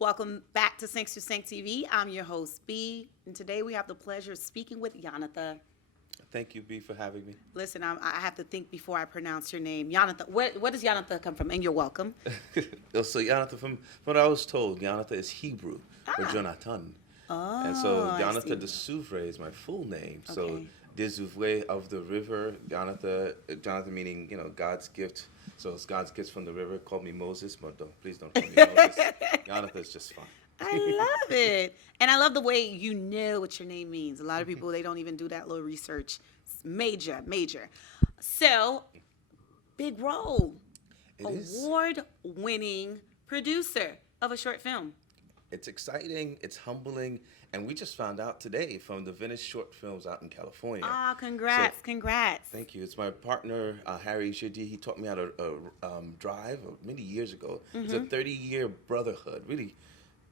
Welcome back to Sync to Sync TV. I'm your host, B, and today we have the pleasure of speaking with YANATHA. Thank you, B, for having me. Listen, I have to think before I pronounce your name. YANATHA, where does YANATHA come from? And you're welcome. So YANATHA, from what I was told, YANATHA is Hebrew for Jonathan. Oh, And so I YANATHA see. Desouvre is my full name. So Okay. Desouvre of the river, Jonathan meaning, God's gift. So it's God's gift from the river. Call me Moses, but please don't call me Moses. YANATHA is just fine. I love it. And I love the way you know what your name means. A lot of people, they don't even do that little research. It's major, major. So, big role. It is. Award-winning producer of a short film. It's exciting, it's humbling, and we just found out today from the Venice Short Films out in California. Ah, congrats, So- congrats. Thank you. It's my partner, Harry Shidi. He taught me how to drive many years ago. It's a 30-year brotherhood, really,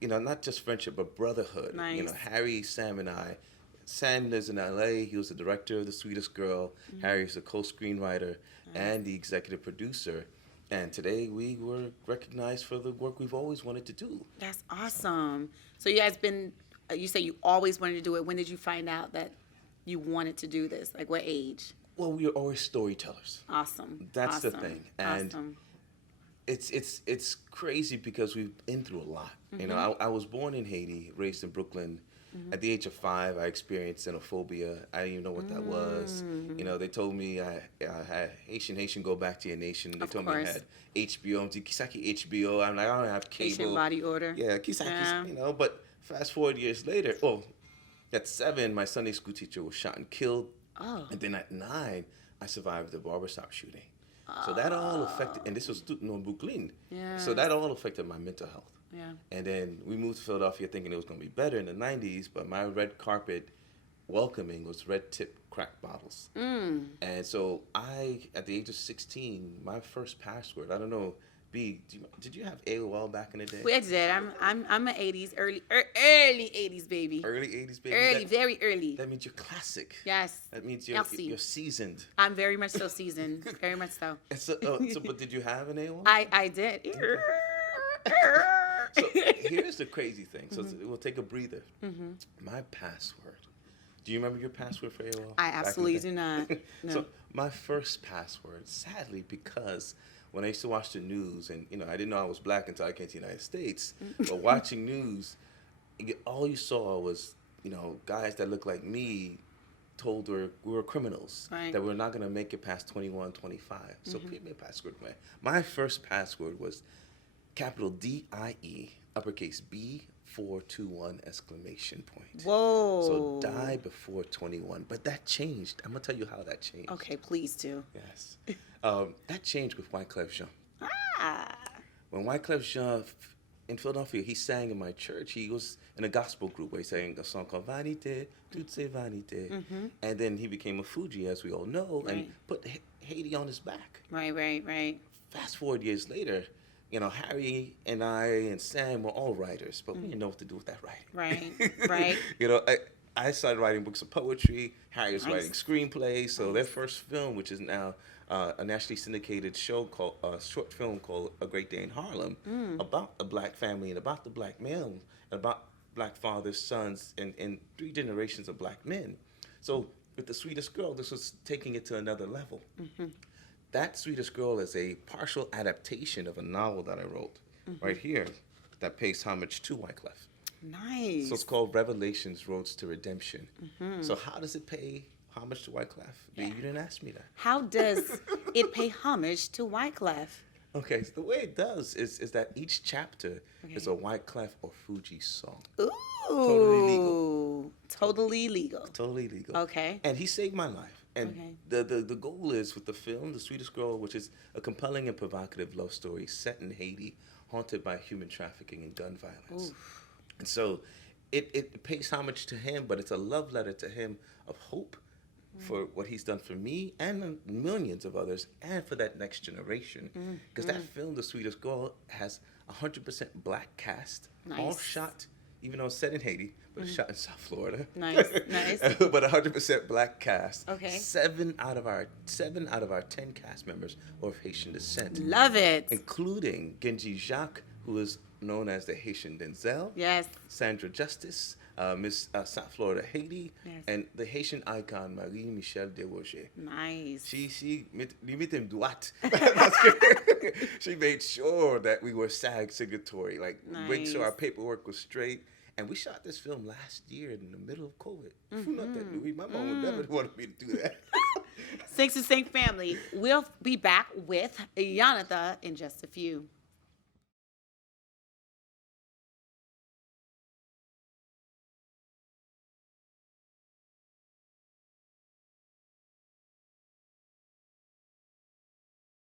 not just friendship, but brotherhood. Nice. Harry, Sam, and I. Sam lives in L.A. He was the director of The Sweetest Girl. Harry's the co-screenwriter and the executive producer. And today we were recognized for the work we've always wanted to do. That's awesome. So you guys you say you always wanted to do it. When did you find out that you wanted to do this? Like what age? Well, we are always storytellers. Awesome. That's the Awesome. thing. And awesome. it's crazy because we've been through a lot. I was born in Haiti, raised in Brooklyn. At the age of 5, I experienced xenophobia. I didn't even know what that was. They told me I had Haitian, go back to your nation. They told me I had HBO. Kisaki HBO. I'm like, I don't have cable. Haitian body order. Yeah, Kisaki, Yeah. But fast forward years later, at 7, my Sunday school teacher was shot and killed. Oh. And then at 9, I survived the barbershop shooting. So that all affected, and this was in Brooklyn. Yes. So that all affected my mental health. Yeah. And then we moved to Philadelphia thinking it was going to be better in the 90s, but my red carpet welcoming was red tip crack bottles. And so at the age of 16, my first password, I don't know, B, did you have AOL back in the day? We did. I'm an 80s, early 80s baby. Early 80s, baby? Early, very early. That means you're classic. Yes. That means Merci. you're seasoned. I'm very much so seasoned. Very much so. And so, but did you have an AOL? I did. So here's the crazy thing. So we'll take a breather. My password. Do you remember your password for AOL? I back in the absolutely day? do not. No. So my first password, sadly, because when I used to watch the news, and I didn't know I was black until I came to the United States, but watching news, all you saw was guys that looked like me told we were criminals, Right. that we're not going to make it past 21, 25. So give me a password. My first password was capital DIE, uppercase B421 exclamation point. Whoa. So die before 21. But that changed. I'm going to tell you how that changed. Okay, please do. Yes. That changed with Wyclef Jean. Ah. When Wyclef Jean in Philadelphia, he sang in my church. He was in a gospel group where he sang a song called Vanité, toutes ces vanités. And then he became a Fuji, as we all know, and Right. put Haiti on his back. Right. Fast forward years later, Harry and I and Sam were all writers, but we didn't know what to do with that writing. Right. I started writing books of poetry. Harry was Nice. writing screenplays. So their first film, which is now a nationally syndicated short film called A Great Day in Harlem, about a black family and about the black male, and about black fathers, sons, and 3 generations of black men. So with The Sweetest Girl, this was taking it to another level. That Sweetest Girl is a partial adaptation of a novel that I wrote right here that pays homage to Wyclef. Nice. So it's called Revelations Roads to Redemption. So how does it pay homage to Wyclef? Yeah. You didn't ask me that. How does it pay homage to Wyclef? Okay, so the way it does is that each chapter is a Wyclef or Fuji song. Ooh. Totally legal. Totally legal. Totally legal. Okay. And he saved my life. And Okay. the goal is with the film, The Sweetest Girl, which is a compelling and provocative love story set in Haiti, haunted by human trafficking and gun violence. Oof. And so it pays homage to him, but it's a love letter to him of hope for what he's done for me and millions of others, and for that next generation. Because that film, The Sweetest Girl, has 100% black cast, all Nice. shot, even though it's set in Haiti, but it's shot in South Florida. Nice, nice. But 100% black cast. Okay. 7 out of our 10 cast members are of Haitian descent, Love it. including Genji Jacques, who is known as the Haitian Denzel. Yes. Sandra Justice, Miss South Florida Haiti, Yes. and the Haitian icon Marie-Michel Desroger. Nice. She She made sure that we were SAG signatory, like make sure our Nice. paperwork was straight. And we shot this film last year in the middle of COVID. Mm-hmm. Who not that, Louis? My mom would never want me to do that. Sync to Sync family. We'll be back with Yanatha in just a few.